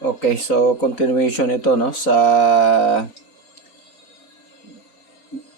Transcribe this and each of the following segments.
Okay, so continuation ito no sa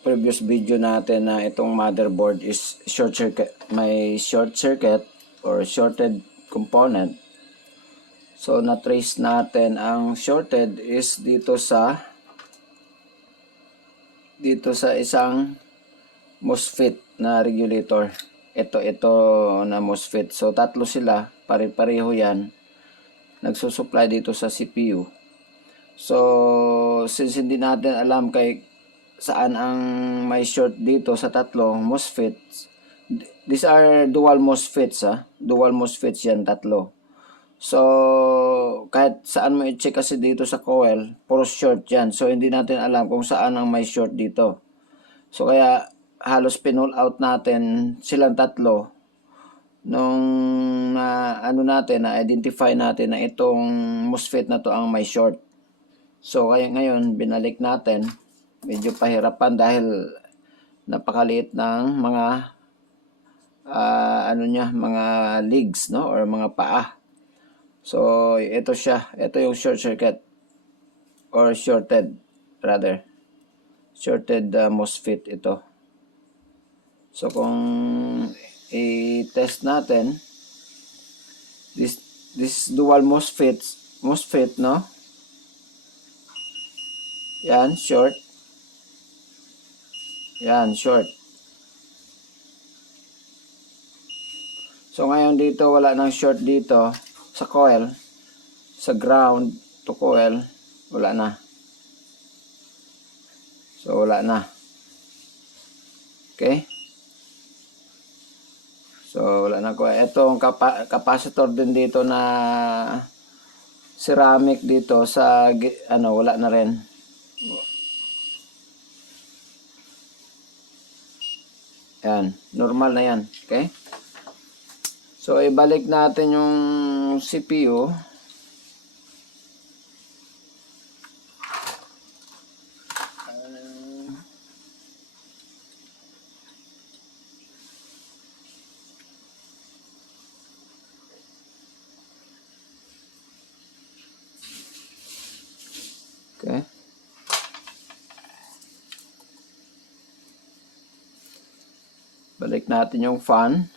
previous video natin na itong motherboard is short circuit, may short circuit or shorted component. So na-trace natin ang shorted is dito sa isang MOSFET na regulator. Ito na MOSFET. So tatlo sila, pare-pareho 'yan. Nagsusupply dito sa CPU. So since hindi natin alam kay saan ang may short dito sa tatlo MOSFETs. These are dual MOSFETs Dual MOSFETs yan, tatlo. So, kahit saan mo i-check kasi dito sa coil, puro short yan. So, hindi natin alam kung saan ang may short dito. So, kaya halos pinull out natin silang tatlo nung na-identify natin na itong MOSFET na to ang may short. So, kaya ngayon, binalik natin. Medyo pahirapan dahil napakaliit ng mga mga legs, no, or mga paa. So ito siya, ito yung short circuit or shorted MOSFET ito. So kung i-test natin this dual MOSFET, no, yan short. So ngayon dito wala nang short dito sa coil, sa ground to coil, wala na. So wala na. Okay? So wala na ko. Itong capacitor din dito na ceramic dito sa wala na rin. Yan, normal na yan. Okay? So, ibalik natin yung CPU. Okay. Balik natin yung fan.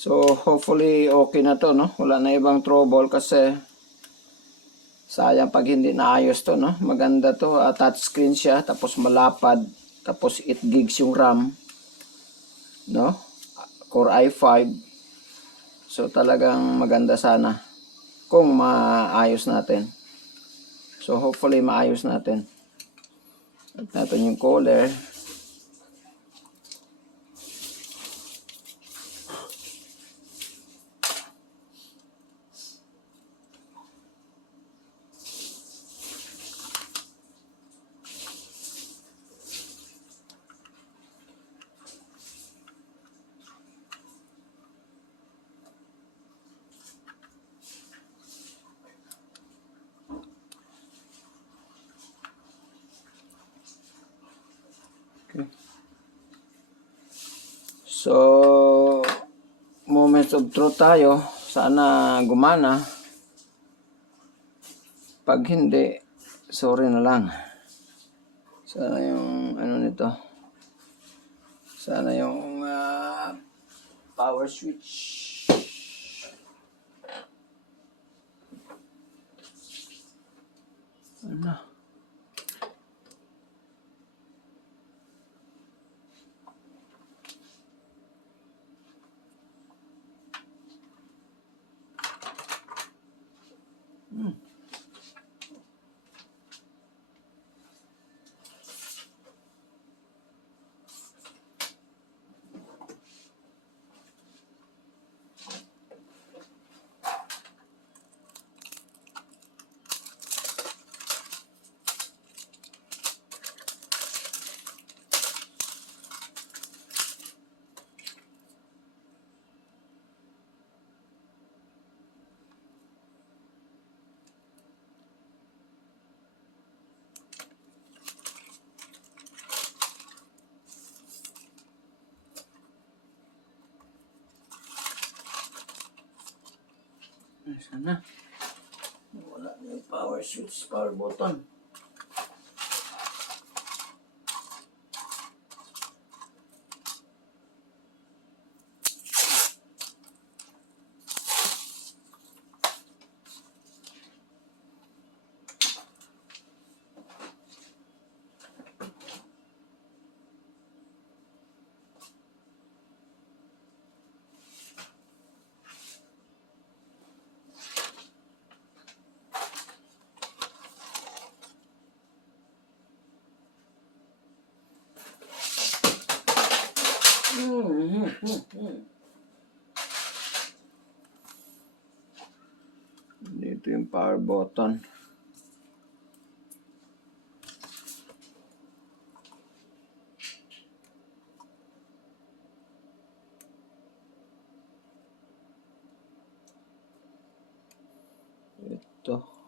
So, hopefully okay na to, no? Wala na ibang trouble kasi sayang pag hindi naayos to, no? Maganda to, touchscreen siya, tapos malapad, tapos 8 gigs yung RAM, no? Core i5. So, talagang maganda sana kung maayos natin. So, hopefully maayos natin. At natin yung cooler. Okay. So, moments of truth tayo. Sana gumana. Pag hindi, sorry na lang. Sana yung nito. Sana yung power switch. Ano? Sana. Wala na yung power switch, power button. Dito yung power button. Ito.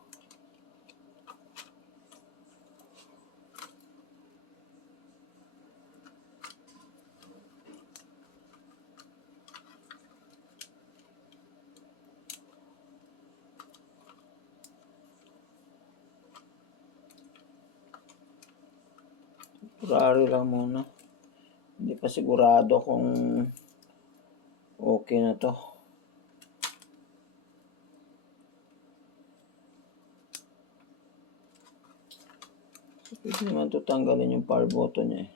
Temporary lang muna. Hindi pa sigurado kung okay na to. Pwede naman ito tanggalin yung power button niya eh.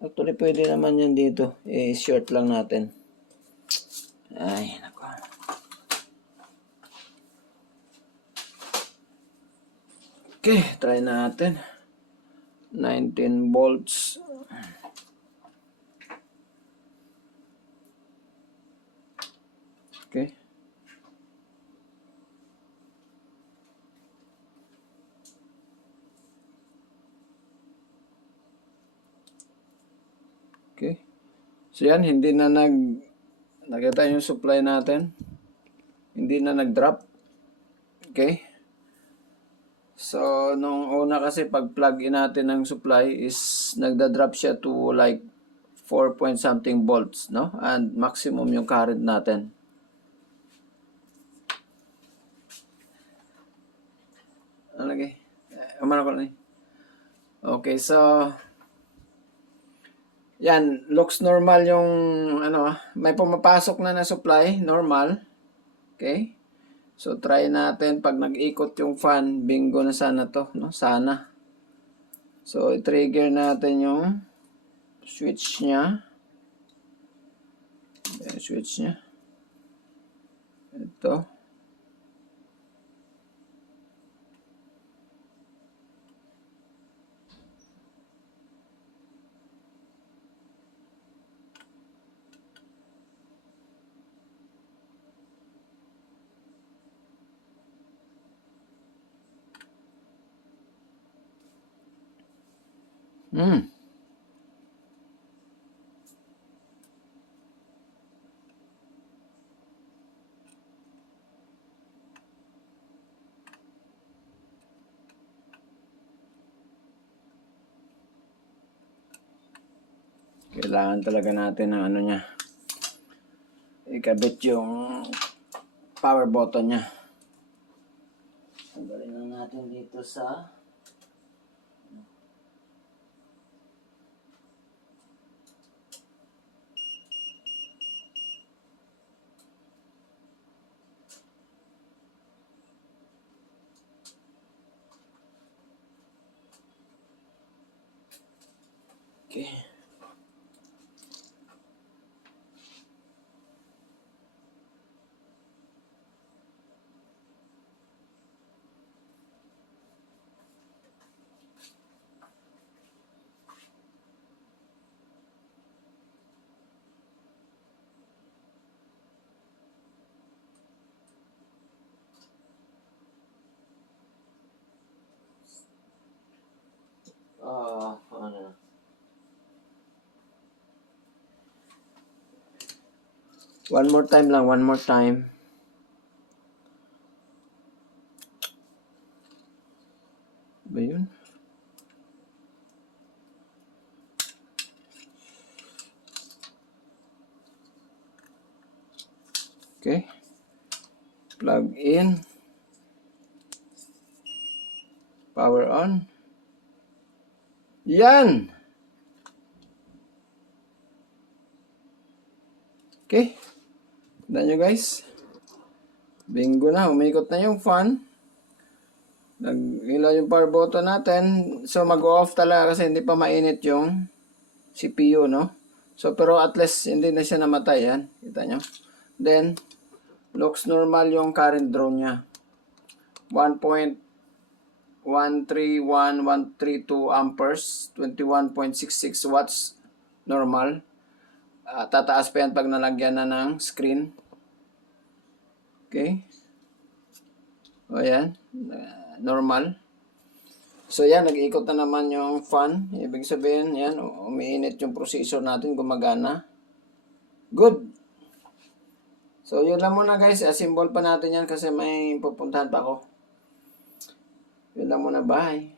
Actually, pwede naman yan dito. I-short lang natin. Ay, nako. Okay, try natin. 19 volts. Okay. Okay. So yan, hindi na nakita yung supply natin. Hindi na nag-drop. Okay. So, nung una kasi pag plug in natin ng supply is nagda-drop siya to like 4 point something volts, no? And maximum yung current natin. Ano lagi? Umano ko na eh. Okay, so yan, looks normal yung may pumapasok na supply, normal. Okay? So try natin pag nag-ikot yung fan, bingo na sana to, no? Sana. So i-trigger natin yung switch niya. Yung switch niya. Ito. Kailangan talaga natin ng ano niya. Ikabit yung power button niya. Tanggalin lang natin dito sa okay. Ano? One more time lang, one more time. Ba yun? Okay. Plug in. Power on. Yan! Okay. Tignan nyo guys. Bingo na. Umikot na yung fan. Nag-ilaw yung power button natin. So, mag-off talaga kasi hindi pa mainit yung CPU, no? So, pero at least hindi na siya namatay. Yan. Kita nyo. Then, looks normal yung current draw niya. 1.131132 amperes. 21.66 watts. Normal. Tataas pa yan pag nalagyan na ng screen. Okay. O yan. Normal. So yan, nag-iikot na naman yung fan. Ibig sabihin, yan, umiinit yung processor natin, gumagana. Good. So yun lang muna guys, assemble pa natin yan kasi may pupuntahan pa ako. Yun lang muna, bye.